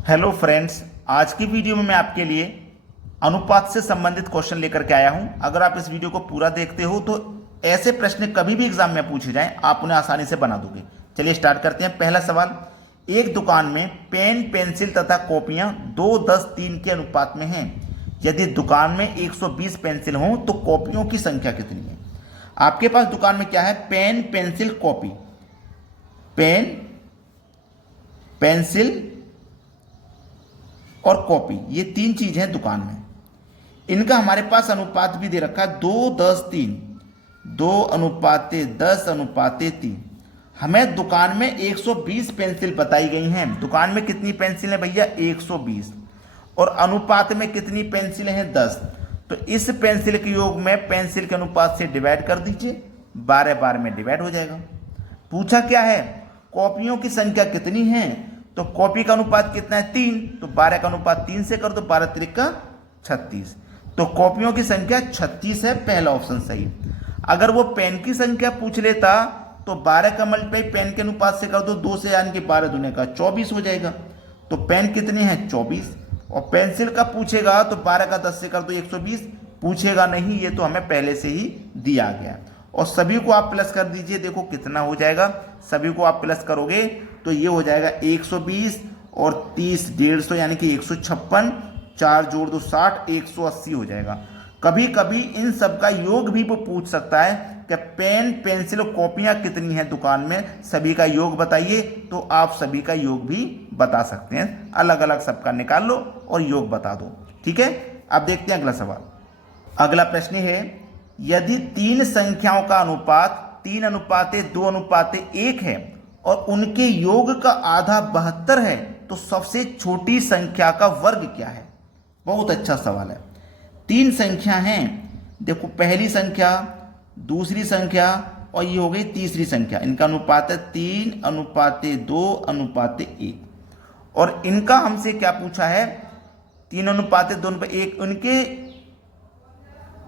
Hello friends, आज की video में मैं आपके लिए अनुपात से संबंधित क्वेश्चन लेकर के आया हूं। अगर आप इस वीडियो को पूरा देखते हो तो ऐसे प्रश्न कभी भी एग्जाम में पूछे जाएं आप उन्हें आसानी से बना दोगे। चलिए स्टार्ट करते हैं। पहला सवाल, एक दुकान में पेन, पेंसिल तथा कॉपियां 2, 10, 3 के अनुपात में हैं। यदि दुकान में 120 पेंसिल हों तो कॉपियों की संख्या कितनी है? आपके पास दुकान में क्या है? Pen, pencil, copy. Pen, pencil और कॉपी, ये तीन चीज है दुकान में। इनका हमारे पास अनुपात भी दे रखा है 2, 10, 3। 2:10:3। हमें दुकान में 120 पेंसिल बताई गई हैं। दुकान में कितनी पेंसिल है भैया? 120। और अनुपात में कितनी पेंसिलें हैं? 10। तो इस पेंसिल के योग में पेंसिल के अनुपात से डिवाइड कर दीजिए, 12 12 में डिवाइड हो जाएगा। पूछा क्या है? कॉपियों की संख्या कितनी है? तो कॉपी का अनुपात कितना है? 3। तो 12 का अनुपात 3 से कर दो, 12 त्रिक 36। तो कॉपियों की संख्या 36 है, पहला ऑप्शन सही। अगर वो पेन की संख्या पूछ लेता तो 12 का मल्टीप्लाई पेन के अनुपात से कर दो, 2 से, यानी कि 12 दूने का 24 हो जाएगा। तो पेन कितनी है? 24। और पेंसिल का पूछेगा तो 12 का 10 से कर दो, 120। पूछेगा नहीं, ये तो हमें पहले से ही दिया गया। और सभी को आप प्लस कर दीजिए, देखो कितना हो जाएगा। सभी को आप प्लस करोगे तो ये हो जाएगा 120 और 30 150, यानी कि 156। 4 जोड़ दो 60, 180 हो जाएगा। कभी कभी इन सब का योग भी वो पूछ सकता है कि पेन, पेंसिल और कॉपियां कितनी हैं दुकान में, सभी का योग बताइए। तो आप सभी का योग भी बता सकते हैं, अलग अलग सबका निकाल लो और योग बता दो। ठीक है, अब देखते हैं अगला सवाल। अगला प्रश्न है, यदि तीन संख्याओं का अनुपात 3:2:1 है और उनके योग का आधा 72 है तो सबसे छोटी संख्या का वर्ग क्या है? बहुत अच्छा सवाल है। तीन संख्या हैं, देखो पहली संख्या, दूसरी संख्या और ये हो गई तीसरी संख्या। इनका अनुपात है 3:2:1। और इनका हमसे क्या पूछा है? 3:2:1 उनके,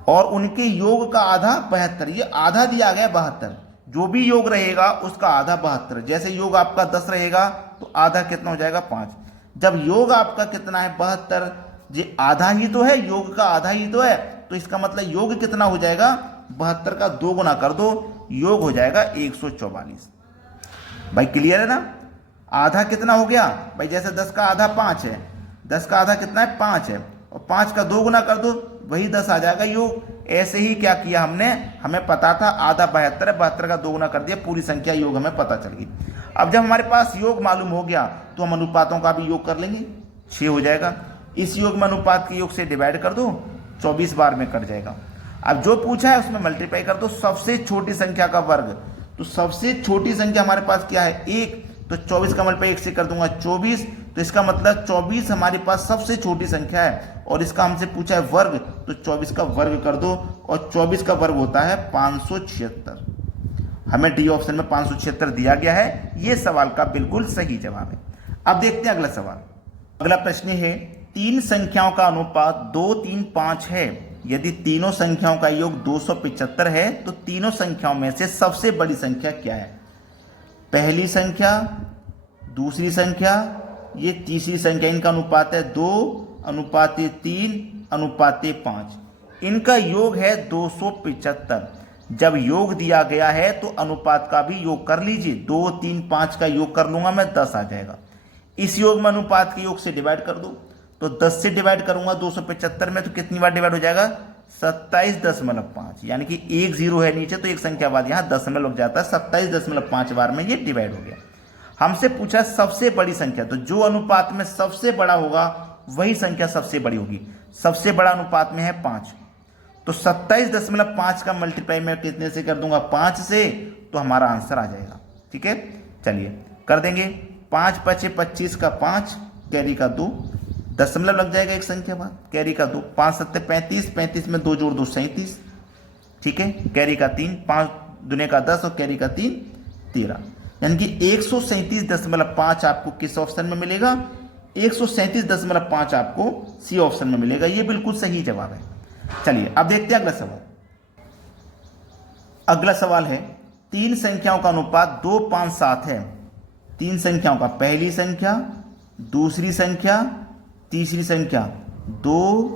और उनके योग का आधा 72। ये आधा दिया गया 72, जो भी योग रहेगा उसका आधा 72। जैसे योग आपका 10 रहेगा तो आधा कितना हो जाएगा? 5। जब योग आपका कितना है? 72, ये आधा ही तो है, योग का आधा ही तो है, तो इसका मतलब योग कितना हो जाएगा? 72 का 2 गुना कर दो, योग हो जाएगा 144। भाई क्लियर है ना? आधा कितना हो गया भाई? जैसे 10 का आधा 5 है, 10 का आधा कितना है? 5 है, और 5 का 2 गुना कर दो, वही 10 आ जाएगा योग। ऐसे ही क्या किया हमने, हमें पता था आधा 72 है, 72 का 2 गुना कर दिया, पूरी संख्या योग हमें पता चल गई। अब जब हमारे पास योग मालूम हो गया तो हम अनुपातों का भी योग कर लेंगे, 6 हो जाएगा। इस योग में अनुपात के योग से डिवाइड कर दो, 24 बार में कट जाएगा। अब जो पूछा है उसमें मल्टीप्लाई कर दो, सबसे छोटी संख्या का वर्ग। तो सबसे छोटी संख्या हमारे पास क्या है? 1। तो 24 का मल्टीप्लाई 1 से कर दूंगा 24। तो इसका मतलब 24 हमारे पास सबसे छोटी संख्या है, और इसका हमसे पूछा है वर्ग, तो 24 का वर्ग कर दो, और 24 का वर्ग होता है 576। हमें डी ऑप्शन में 576 दिया गया है, ये सवाल का बिल्कुल सही जवाब है। अब देखते हैं अगला सवाल। अगला प्रश्न है, तीन संख्याओं का अनुपात 2, 3, 5 है। यदि तीनों संख्याओं का योग 275 है तो तीनों संख्याओं में से सबसे बड़ी संख्या क्या है? पहली संख्या, दूसरी संख्या, ये तीसरी संख्या। इनका अनुपात है 2:3:5। इनका योग है 275। जब योग दिया गया है तो अनुपात का भी योग कर लीजिए, 2, 3, 5 का योग कर लूंगा मैं, 10 आ जाएगा। इस योग में अनुपात के योग से डिवाइड कर दो, तो 10 से डिवाइड करूंगा 275 में, तो कितनी बार डिवाइड हो जाएगा? 27.5, यानी कि 1 0 है नीचे तो एक संख्या बाद यहां दशमलव लग जाता है, 27.5 बार में ये डिवाइड हो गया। हमसे पूछा सबसे बड़ी संख्या, तो जो अनुपात में सबसे बड़ा होगा वही संख्या सबसे बड़ी होगी। सबसे बड़ा अनुपात में है 5, तो 27.5 का मल्टीप्लाई मैं कितने से कर दूंगा? 5 से, तो हमारा आंसर आ जाएगा। ठीक है, चलिए कर देंगे। 5 5 25 का 5, कैरी का 2, दशमलव लग जाएगा एक संख्या बाद, कैरी का 2, 5 7 35, 35 में 2 जोड़ दो 37। ठीक है, कैरी का 3, 5 दूने का 10 और कैरी का 3 13, यानी कि 137.5 आपको किस ऑप्शन में मिलेगा? 137.5 आपको सी ऑप्शन में मिलेगा। ये बिल्कुल सही जवाब है। चलिए अब देखते हैं अगला सवाल। अगला सवाल है, तीन संख्याओं का अनुपात 2, 5, 7 है। तीन संख्याओं का, पहली संख्या, दूसरी संख्या, तीसरी संख्या 2,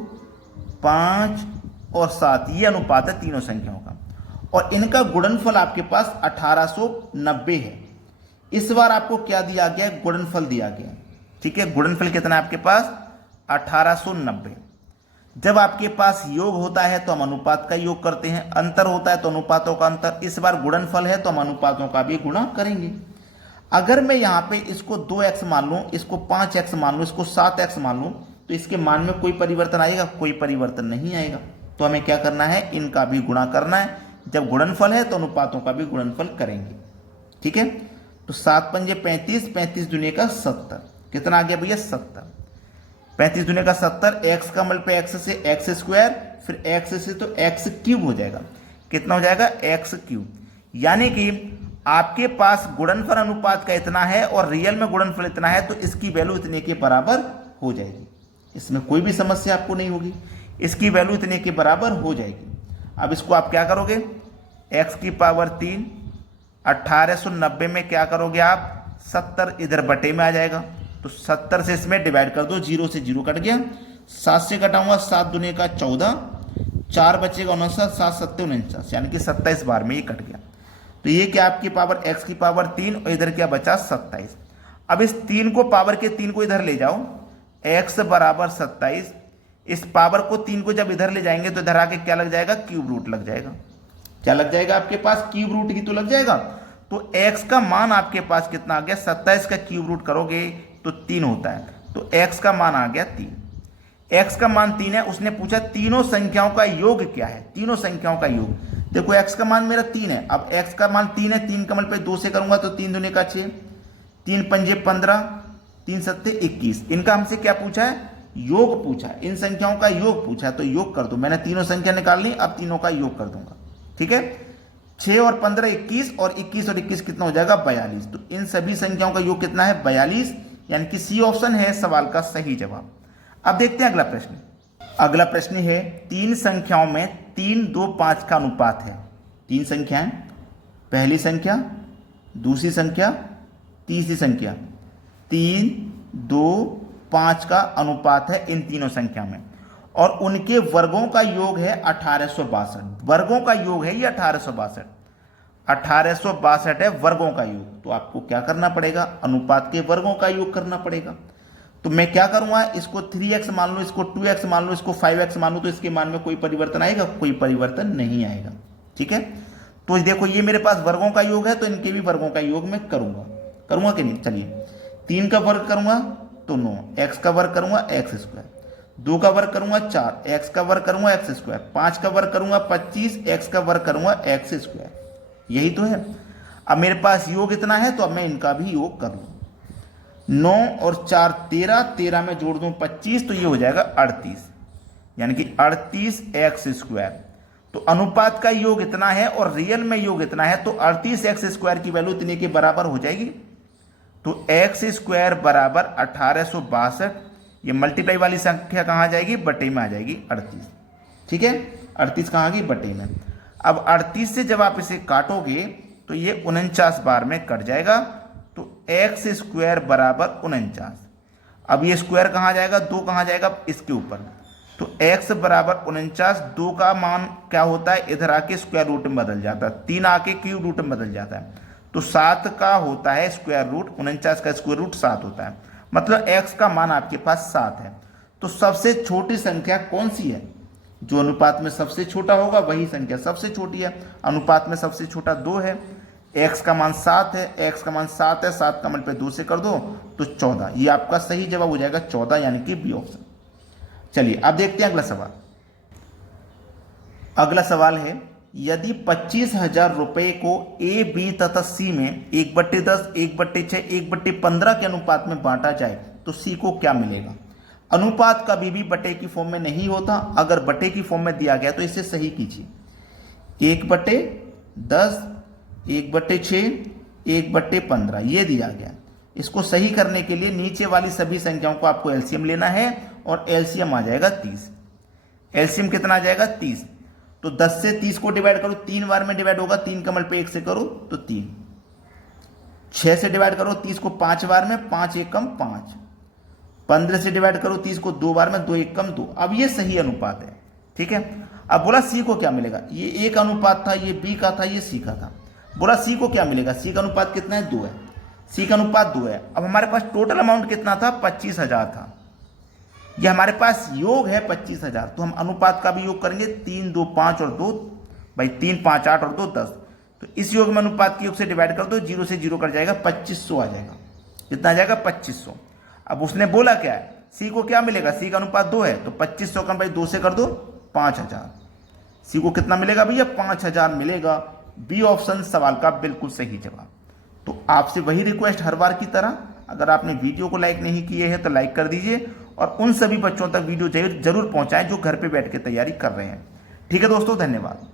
5 और 7, ये अनुपात है तीनों संख्याओं का, और इनका गुणनफल आपके पास 1890 है। इस बार आपको क्या दिया गया है? गुणनफल दिया गया है। ठीक है, गुणनफल कितना है आपके पास? 1890। जब आपके पास योग होता है तो हम अनुपात का योग करते हैं, अंतर होता है तो अनुपातों का अंतर। इस बार गुणनफल है तो हम अनुपातों का भी गुणा करेंगे। अगर मैं यहां पे इसको 2x मान लूं, इसको 5x मान लूं, इसको 7x मान लूं, तो इसके मान में कोई परिवर्तन आएगा? कोई परिवर्तन नहीं आएगा। तो हमें क्या करना है? इनका भी गुणा करना है। जब गुणनफल है तो अनुपातों का भी गुणनफल करेंगे। ठीक है, तो 7 पंजे 35, 35 दुनिया का 70, कितना आ गया भैया? 70। 35 दुनिया का 70, एक्स का मल्टीप्लाई एक्स से एक्स स्क्वायर, फिर एक्स से तो एक्स क्यूब हो जाएगा। कितना हो जाएगा? X cube. यानी कि आपके पास गुणनफल अनुपात का इतना है और रियल में गुणनफल इतना है, तो इसकी वैल्यू इतने के बराबर हो जाएगी। इसमें कोई भी समस्या आपको नहीं होगी, इसकी वैल्यू इतने के बराबर हो जाएगी। अब इसको आप क्या करोगे? x की पावर 3, 1890 में क्या करोगे आप? 70 इधर बटे में आ जाएगा, तो 70 से इसमें डिवाइड कर दो, 0 से 0 कट गया, 7 से कटाऊंगा, 7 दुनिया का 14, 4 बचेगा 59, 7 7 49, यानी कि 27 बार में ये कट गया। तो ये क्या आपकी पावर x की पावर 3 और इधर क्या बचा? 27। अब इस 3 को पावर के 3 को इधर ले जाओ, x बराबर 27। इस पावर को 3 को जब इधर ले जाएंगे तो इधर आके क्या लग जाएगा? क्यूब रूट लग जाएगा। क्या लग जाएगा आपके पास? क्यूब रूट ही तो लग जाएगा। तो x का मान आपके पास कितना आ गया? 27 का क्यूब रूट करोगे तो 3 होता है, तो x का मान आ गया 3। x का मान 3 है। उसने पूछा तीनों संख्याओं का योग क्या है? तीनों संख्याओं का योग देखो, x का मान मेरा 3 है। अब x का मान 3 है, 3 का मल्टीप्लाई 2 से करूंगा तो 3 दूनी का 6, 3 पंजे 15, 3 सत्ते 21। इनका हमसे क्या पूछा है? योग पूछा है। इन संख्याओं का योग पूछा, तो योग कर दो। मैंने तीनों संख्या निकाल ली, अब तीनों का योग कर दूंगा। ठीक है, 6 और 15 21, और 21 और 21 कितना हो जाएगा? 42। तो इन सभी संख्याओं का योग कितना है? 42, यानी कि सी ऑप्शन है सवाल का सही जवाब। अब देखते हैं अगला प्रश्न। अगला प्रश्न है, 3 संख्याओं में 3, 2, 5 का अनुपात है। 3 संख्याएं, पहली संख्या, दूसरी संख्या, तीसरी संख्या, 3, 2, 5 का अनुपात है इन तीनों संख्या में, और उनके वर्गों का योग है 1862। वर्गों का योग है ये 1862। 1862 है वर्गों का योग। तो आपको क्या करना पड़ेगा? अनुपात के वर्गों का योग करना पड़ेगा। तो मैं क्या करूंगा? इसको 3x मान लो, इसको 2x मान लो, इसको 5x मान लो, तो इसके मान में कोई परिवर्तन आएगा? कोई परिवर्तन नहीं आएगा। ठीक है, तो देखो ये मेरे पास वर्गों का योग है, तो इनके भी वर्गों का योग मैं करूंगा कि नहीं? चलिए, 3 का वर्ग करूंगा तो 9, x का वर्ग करूंगा x स्क्वायर, 2 का वर्ग करूंगा 4, x का वर्ग करूंगा x स्क्वायर, 5 का वर्ग करूंगा 25, x का वर्ग करूंगा x स्क्वायर। यही तो है। अब मेरे पास योग इतना है, तो अब मैं इनका भी योग कर लूँ। 9 और 4 13, 13 में जोड़ दूं 25, तो ये हो जाएगा 38, यानी कि 38 एक्स स्क्वायर। तो अनुपात का योग इतना है और रियल में योग इतना है, तो 38 एक्स स्क्वायर की वैल्यू इतने के बराबर हो जाएगी। तो एक्स स्क्वायर बराबर 1862। ये मल्टीप्लाई वाली संख्या कहाँ जाएगी? बटे में आ जाएगी 38। ठीक है, 38 कहाँ आ गई? बटे में। अब 38 से जब आप इसे काटोगे तो ये 49 बार में कट जाएगा, तो एक्स स्क्वायर बराबर 49। अब ये स्क्वायर कहाँ जाएगा? 2 कहाँ जाएगा? इसके ऊपर। तो x बराबर 49, 2 का मान क्या होता है? इधर आके स्क्वायर रूट में बदल जाता है, 3 आके क्यूब रूट में बदल जाता है, तो 7 का होता है स्क्वायर रूट, 49 का स्क्वायर रूट 7 होता है, मतलब x का मान आपके पास 7 है। तो सबसे छोटी संख्या कौन सी है? जो अनुपात में सबसे छोटा होगा वही संख्या सबसे छोटी है। अनुपात में सबसे छोटा 2 है, x का मान 7 है, x का मान 7 है, 7 का मल्टीप्लाई 2 से कर दो तो 14। ये आपका सही जवाब हो जाएगा 14, यानी कि बी ऑप्शन। चलिए अब देखते हैं अगला सवाल। अगला सवाल है, यदि 25,000 रुपए को ए, बी तथा सी में 1/10, 1/6, 1/15 के अनुपात में बांटा जाए तो सी को क्या मिलेगा? अनुपात कभी भी बटे की फॉर्म में नहीं होता। अगर बटे की फॉर्म में दिया गया तो इसे सही कीजिए। 1/10, 1/6, 1/15 ये दिया गया। इसको सही करने के लिए नीचे वाली सभी संख्याओं को आपको एलसीएम लेना है, और एलसीएम आ जाएगा 30। एलसीएम कितना आ जाएगा? 30। तो 10 से 30 को डिवाइड करो, 3 बार में डिवाइड होगा, 3 का मल्टीप्लाई 1 से करो तो 3। 6 से डिवाइड करो 30 को 5 बार में, 5 एकम 5। 15 से डिवाइड करो 30 को 2 बार में, 2 1 कम 2। अब ये सही अनुपात है, ठीक है। अब बोला सी को क्या मिलेगा, ये एक अनुपात था, ये बी का था, ये सी का था। बोला सी को क्या मिलेगा, सी का अनुपात कितना है, 2 है, सी का अनुपात 2 है। अब हमारे पास टोटल अमाउंट कितना था, 25,000 था। ये हमारे पास योग है 25,000, तो हम अनुपात का भी योग करेंगे, 3 2 5 और 2 भाई, 3 5 8 और 2 10। तो इस योग में अनुपात के योग से डिवाइड कर दो, 0 से 0 कट जाएगा, 2500 आ जाएगा। कितना आ जाएगा, 2500। अब उसने बोला क्या है, सी को क्या मिलेगा, सी का अनुपात 2 है, तो 2500 का भाई 2 से कर दो 5000। सी को कितना मिलेगा भैया, 5000 मिलेगा। बी ऑप्शन सवाल का बिल्कुल सही जवाब। तो आपसे वही रिक्वेस्ट हर बार की तरह, अगर आपने वीडियो को लाइक नहीं किए हैं तो लाइक कर दीजिए, और उन सभी बच्चों तक वीडियो जरूर पहुंचाएं जो घर पे बैठ के तैयारी कर रहे हैं। ठीक है दोस्तों, धन्यवाद।